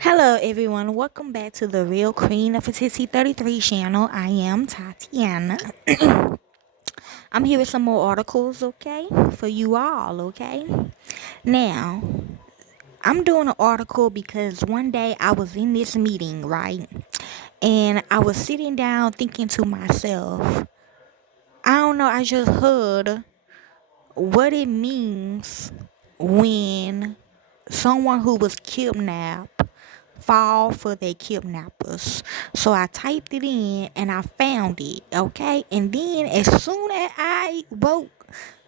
Hello everyone, welcome back to the Real Queen of Nefertiti 33 channel. I am Tatiana. I'm here with some more articles, okay? For you all, okay? Now, I'm doing an article because one day I was in this meeting, right? And I was sitting down thinking to myself, I don't know, I just heard what it means when someone who was kidnapped fall for their kidnappers. So I typed it in and I found it, okay? And then as soon as I wrote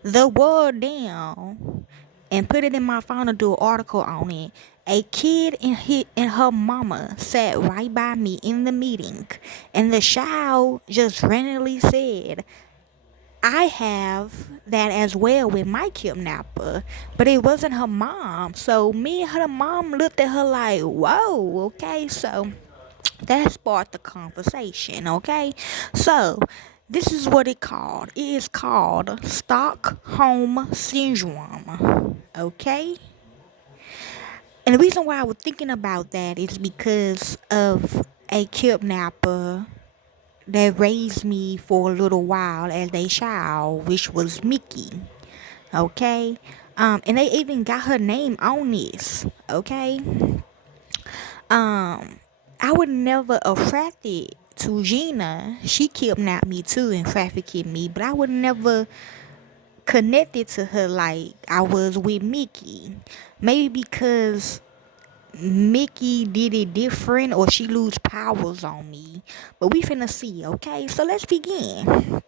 the word down and put it in my phone to do an article on it, a kid and her mama sat right by me in the meeting, and the child just randomly said, I have that as well with my kidnapper, but it wasn't her mom. So me and her mom looked at her like, whoa, okay. So that sparked the conversation, okay. So this is what it called. It is called Stockholm Syndrome, okay. And the reason why I was thinking about that is because of a kidnapper that raised me for a little while as a child, which was Mickey. Okay, and they even got her name on this. Okay, I would never attracted to Gina. She kidnapped me too and trafficked me, but I would never connected to her like I was with Mickey. Maybe because Mickey did it different or she lose powers on me. But we finna see, okay? So let's begin.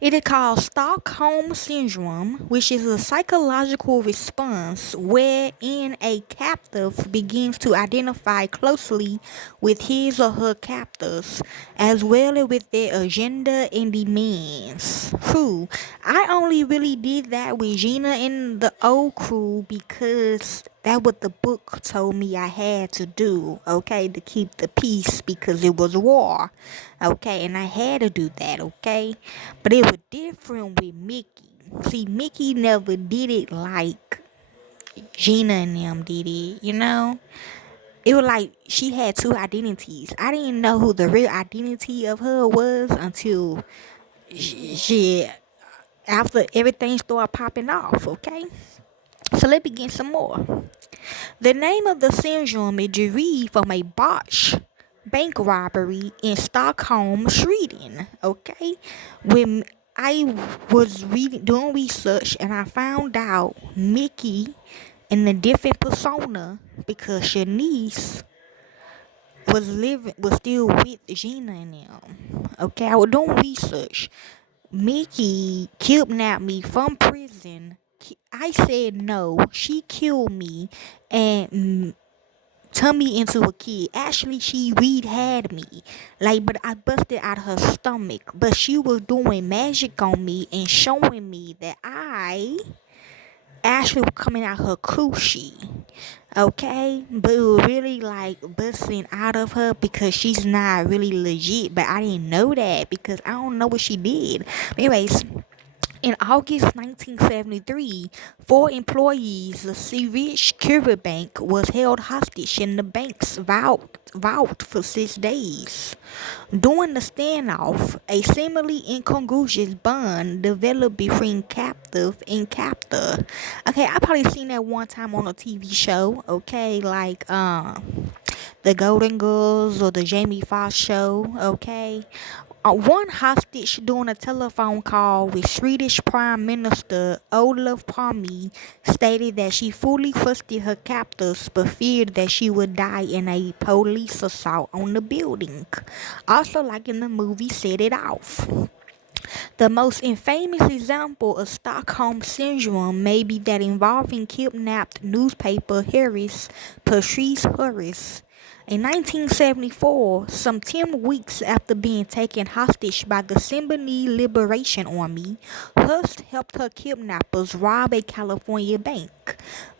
It is called Stockholm Syndrome, which is a psychological response wherein a captive begins to identify closely with his or her captors, as well as with their agenda and demands. True, I only really did that with Gina and the old crew because that what the book told me I had to do, okay, to keep the peace because it was war, okay, and I had to do that, okay, but it was different with Mickey. See, Mickey never did it like Gina and them did it, you know? It was like she had two identities. I didn't know who the real identity of her was until she after everything started popping off, okay? So let's begin some more. The name of the syndrome is derived from a botched bank robbery in Stockholm, Sweden. Okay, when I was doing research and I found out Mickey in a different persona because Shanice was still with Gina and them. Okay, I was doing research. Mickey kidnapped me from prison. I said no. She killed me and turned me into a kid. Actually, she read had me. Like, but I busted out her stomach. But she was doing magic on me and showing me that I actually was coming out her coochie. Okay? But it was really like busting out of her because she's not really legit. But I didn't know that because I don't know what she did. Anyways, in August 1973, four employees of Swedish Bank was held hostage in the bank's vault for 6 days. During the standoff, a seemingly incongruous bond developed between captive and captor. Okay, I probably seen that one time on a TV show. Okay, like the Golden Girls or the Jamie Foxx show. Okay, one hostage during a telephone call with Swedish Prime Minister Olof Palme stated that she fully trusted her captors but feared that she would die in a police assault on the building. Also, like in the movie Set It Off. The most infamous example of Stockholm Syndrome may be that involving kidnapped newspaper Harris Patrice Harris. In 1974, some 10 weeks after being taken hostage by the Symbionese Liberation Army, Hurst helped her kidnappers rob a California bank.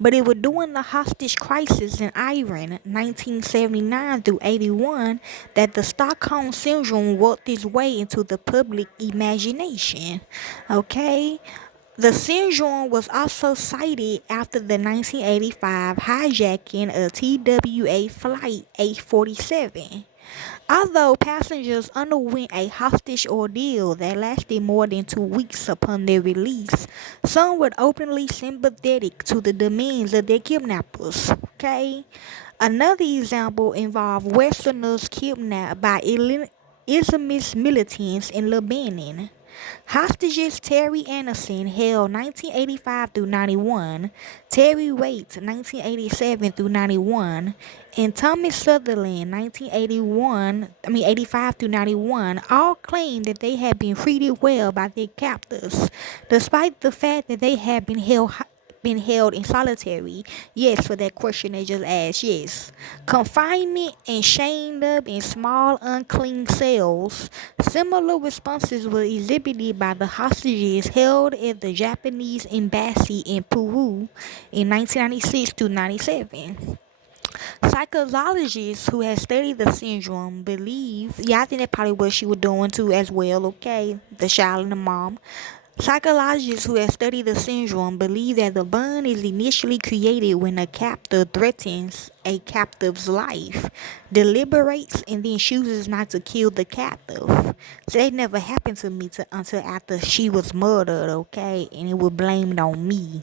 But it was during the hostage crisis in Iran, 1979 through 81, that the Stockholm Syndrome worked its way into the public imagination. Okay? The syndrome was also cited after the 1985 hijacking of TWA Flight 847. Although passengers underwent a hostage ordeal that lasted more than 2 weeks upon their release, some were openly sympathetic to the demands of their kidnappers. Okay? Another example involved Westerners kidnapped by Islamist militants in Lebanon. Hostages Terry Anderson held 1985 through 91, Terry Waite 1987 through 91, and Thomas Sutherland 85 through 91 all claimed that they had been treated well by their captors, despite the fact that they had been held in solitary. Yes, for that question they just asked. Yes. Confinement and chained up in small unclean cells. Similar responses were exhibited by the hostages held at the Japanese embassy in Peru in 1996 to 97. Psychologists who have studied the syndrome believe, I think that's probably what she was doing too as well, okay? The child and the mom. Psychologists who have studied the syndrome believe that the bond is initially created when a captor threatens a captive's life, deliberates, and then chooses not to kill the captive. So that never happened to me until after she was murdered, okay? And it was blamed on me,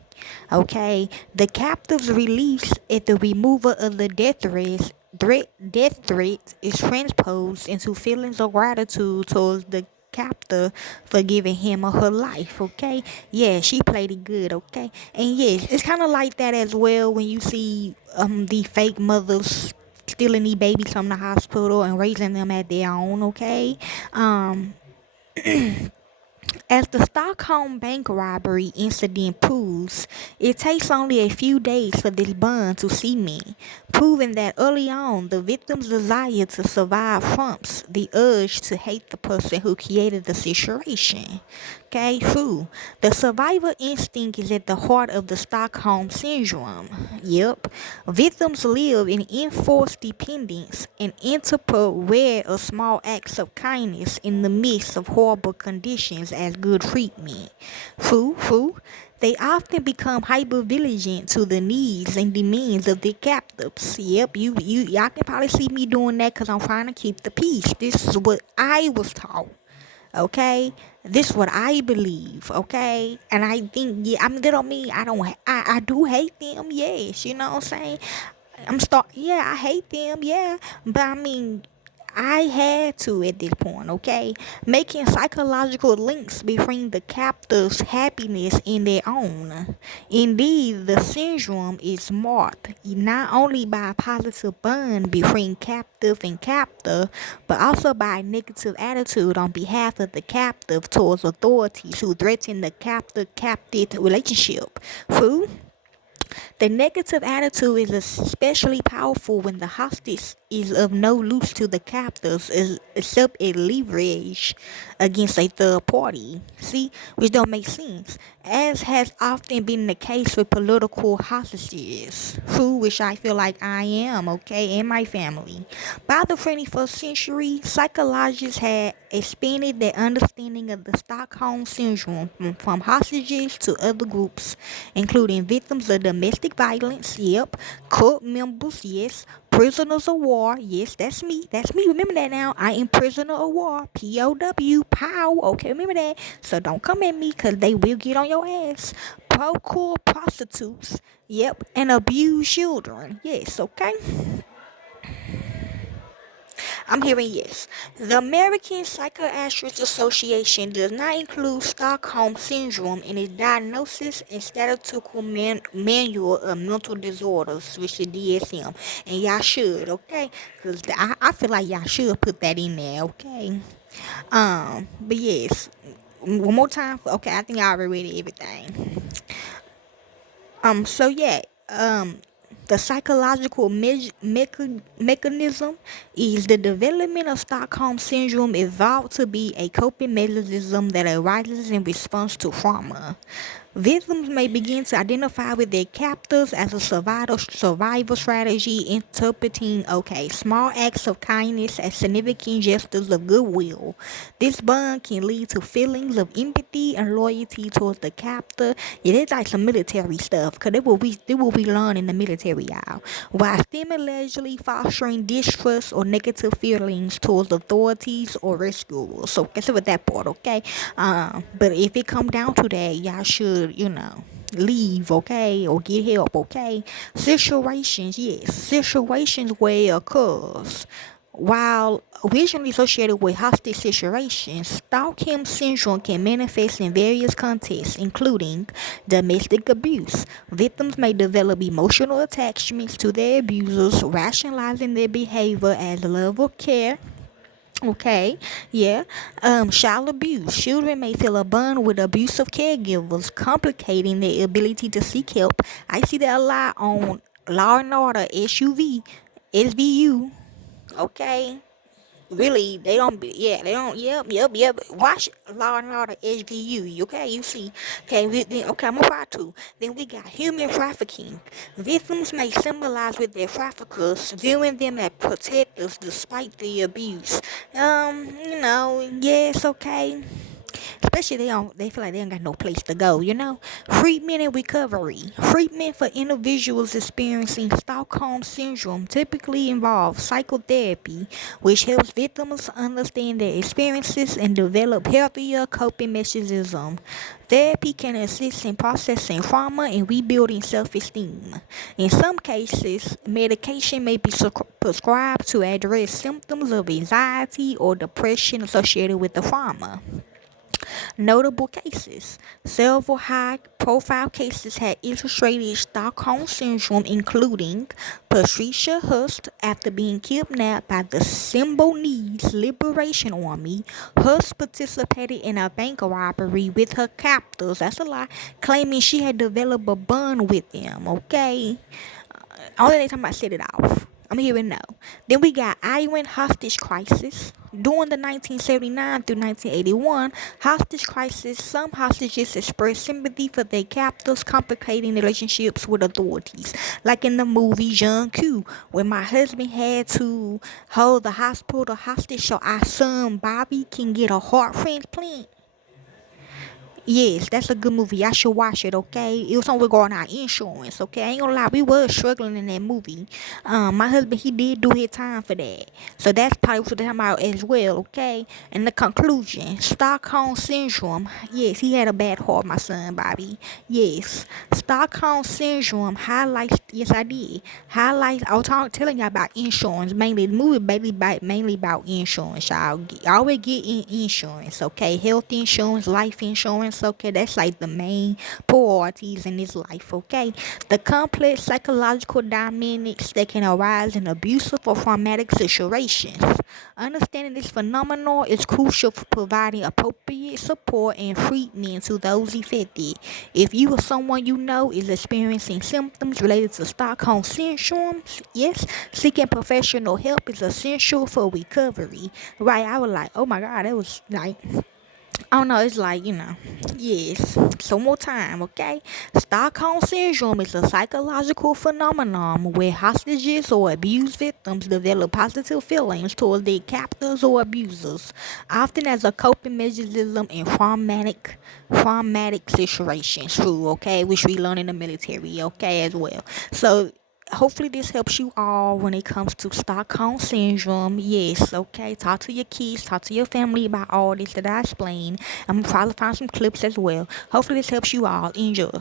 okay? The captive's release at the removal of the death threat is transposed into feelings of gratitude towards the captor for giving him or her life, okay? Yeah, she played it good, okay? And yes, it's kind of like that as well when you see the fake mothers stealing these babies from the hospital and raising them at their own, okay? As the Stockholm bank robbery incident proves, it takes only a few days for this bond to cement, proving that early on the victim's desire to survive trumps the urge to hate the person who created the situation. Okay, true. The survival instinct is at the heart of the Stockholm Syndrome. Yep. Victims live in enforced dependence and interpret rare or small acts of kindness in the midst of horrible conditions as good treatment. True. They often become hypervigilant to the needs and demands of their captives. Yep, y'all can probably see me doing that because I'm trying to keep the peace. This is what I was taught. Okay, this is what I believe. Okay, and I think, yeah, I mean, that don't mean I do hate them. Yes, you know what I'm saying. Yeah, I hate them. Yeah, but I mean, I had to at this point, okay? Making psychological links between the captive's happiness and their own. Indeed, the syndrome is marked not only by a positive bond between captive and captor, but also by a negative attitude on behalf of the captive towards authorities who threaten the captive-captive relationship. True? The negative attitude is especially powerful when the hostage is of no use to the captors except a leverage against a third party. See, which don't make sense, as has often been the case with political hostages, who which I feel like I am, okay, and my family. By the 21st century, psychologists had expanded their understanding of the Stockholm Syndrome from hostages to other groups, including victims of domestic violence, yep, cult members, yes, prisoners of war, yes, that's me, remember that now, I am prisoner of war, POW, POW, okay, remember that, so don't come at me, because they will get on your ass. Procure prostitutes, yep, and abuse children, yes, okay. I'm hearing yes. The American Psychiatric Association does not include Stockholm Syndrome in its diagnosis and statistical manual of mental disorders, which is DSM. And y'all should, okay? Because I feel like y'all should put that in there, okay? But yes. One more time. Okay, I think I already read everything. So yeah, the psychological mechanism is the development of Stockholm Syndrome evolved to be a coping mechanism that arises in response to trauma. Victims may begin to identify with their captors as a survival strategy, interpreting, okay, small acts of kindness as significant gestures of goodwill. This bond can lead to feelings of empathy and loyalty towards the captor. Yeah, that's like some military stuff, because they will be learned in the military, y'all. While stimulatingly fostering distrust or negative feelings towards authorities or rescuers. So, guess what that part, okay? But if it come down to that, y'all should, leave, okay, or get help, okay. Situations, yes, situations where it occurs. While originally associated with hostage situations, Stockholm syndrome can manifest in various contexts, including domestic abuse. Victims may develop emotional attachments to their abusers, rationalizing their behavior as love or care. Okay, yeah. Child abuse. Children may feel a bond with abusive caregivers, complicating their ability to seek help. I see that a lot on Law and Order, SVU. Okay, really, they don't be, yeah, they don't, yep. Watch Law and Order HVU, okay, you see. Okay, okay, I'm about to. Then we got human trafficking. Victims may symbolize with their traffickers, viewing them as protectors despite the abuse. Yes, okay. Especially they feel like they don't got no place to go. Treatment and recovery. Treatment for individuals experiencing Stockholm syndrome typically involves psychotherapy, which helps victims understand their experiences and develop healthier coping mechanisms. Therapy can assist in processing trauma and rebuilding self-esteem. In some cases, medication may be prescribed to address symptoms of anxiety or depression associated with the trauma. Notable cases. Several high profile cases had illustrated Stockholm Syndrome, including Patricia Hust, after being kidnapped by the Symbionese Liberation Army. Hust participated in a bank robbery with her captors, that's a lie, claiming she had developed a bond with them, okay? Only time I set it off. I'm hearing no. Then we got Iran hostage crisis. During the 1979 through 1981 hostage crisis, some hostages expressed sympathy for their captors, complicating relationships with authorities. Like in the movie John Q, where my husband had to hold the hospital hostage so our son Bobby can get a heart transplant. Yes, that's a good movie. I should watch it, okay? It was on regarding our insurance, okay? I ain't gonna lie, we was struggling in that movie. My husband, he did do his time for that. So that's probably what I'm talking about as well, okay? And the conclusion, Stockholm Syndrome. Yes, he had a bad heart, my son, Bobby. Yes. Stockholm Syndrome highlights, yes, I did. Highlights, I was telling y'all about insurance. Mainly, the movie mainly about insurance, y'all. Always get in insurance, okay? Health insurance, life insurance, okay? That's like the main priorities in this life, okay? The complex psychological dynamics that can arise in abusive or traumatic situations. Understanding this phenomenon is crucial for providing appropriate support and treatment to those affected. If you or someone you know is experiencing symptoms related to Stockholm Syndrome, yes, seeking professional help is essential for recovery. Right? I was like, oh my God, that was like, I don't know, it's like, yes. So more time, okay? Stockholm Syndrome is a psychological phenomenon where hostages or abused victims develop positive feelings towards their captors or abusers, often as a coping mechanism in traumatic situations, true, okay? Which we learn in the military, okay, as well. So, hopefully this helps you all when it comes to Stockholm Syndrome. Yes, okay. Talk to your kids, talk to your family about all this that I explained. I'm gonna probably find some clips as well. Hopefully this helps you all. Enjoy.